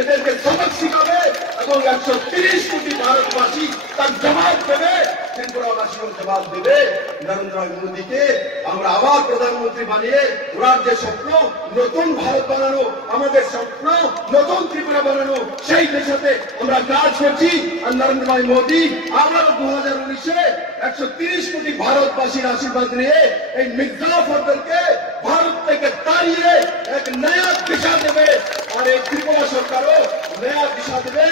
এদেরকে সবক শিখাবে এবং 130 কোটি ভারতবাসী তার জবাব দেবে, ত্রিপুরাবাসীও জবাব দেবে। নরেন্দ্র মোদীকে আমরা আবার প্রধানমন্ত্রী বানিয়ে ওনার যে স্বপ্ন নতুন ভারত বানানো, আমাদের স্বপ্ন নতুন ত্রিপুরা বানানো, সেই দিশাতে আমরা কাজ করছি। আর নরেন্দ্র ভাই মোদী আবার 2019-এ 130 কোটি ভারতবাসীর আশীর্বাদ নিয়ে এই মির্জাফরদেরকে ভারত থেকে তাড়িয়ে এক নয়া দিশা দেবে, আর এই ত্রিপুরা সরকারও নয়া দিশা দেবে।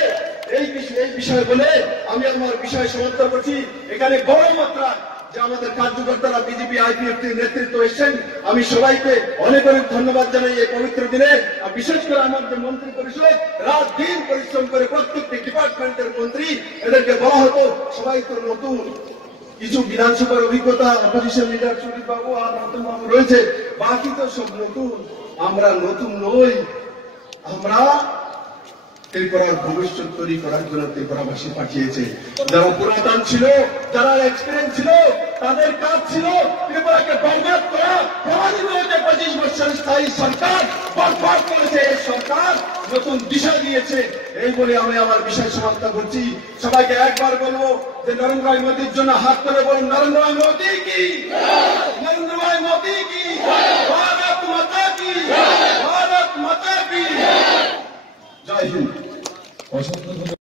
এই বিষয় বলে আমি আমার বিষয় সমাপ্ত করছি। এখানে বড় মাত্রায় যে আমাদের কার্যকর্তারা বিজেপি আইপিএফটির নেতৃত্ব এসেছেন, আমি সবাইকে অনেক অনেক ধন্যবাদ জানাই এই পবিত্র দিনে। আর বিশেষ করে আমাদের মন্ত্রী পরিষদ রাত দিন পরিশ্রম করে প্রত্যেকটি ডিপার্টমেন্টের মন্ত্রী, এদেরকে বলা হতো সবাই তো নতুন, কিছু বিধানসভার অভিজ্ঞতা অপোজিশন লিডার সুদীপ বাবু আর নতুন বাবু রয়েছে, বাকি তো সব নতুন। আমরা নতুন নই, আমরা ত্রিপুরার ভবিষ্যৎ তৈরি করার জন্য ত্রিপুরাবাসী পাঠিয়েছে। যারা পুরাতন ছিল, যারা এক্সপিরিয়েন্স ছিল, তাদের কাজ ছিল ত্রিপুরাকে বরবাদ করা। প্রমাণিত হয়েছে 25 বছর স্থায়ী সরকার বরবাদ করেছে। এই সরকার নতুন দিশা দিয়েছে। এই বলে আমি আমার বিষয় সমাপ্ত করছি। সবাইকে একবার বলবো যে নরেন্দ্র ভাই মোদীর জন্য হাত তুলে বলুন, নরেন্দ্র ভাই মোদী কি, নরেন্দ্র ভাই মোদী কি, ভারত মাতা কি, ভারত মাতা কি। জয় হিন্দ।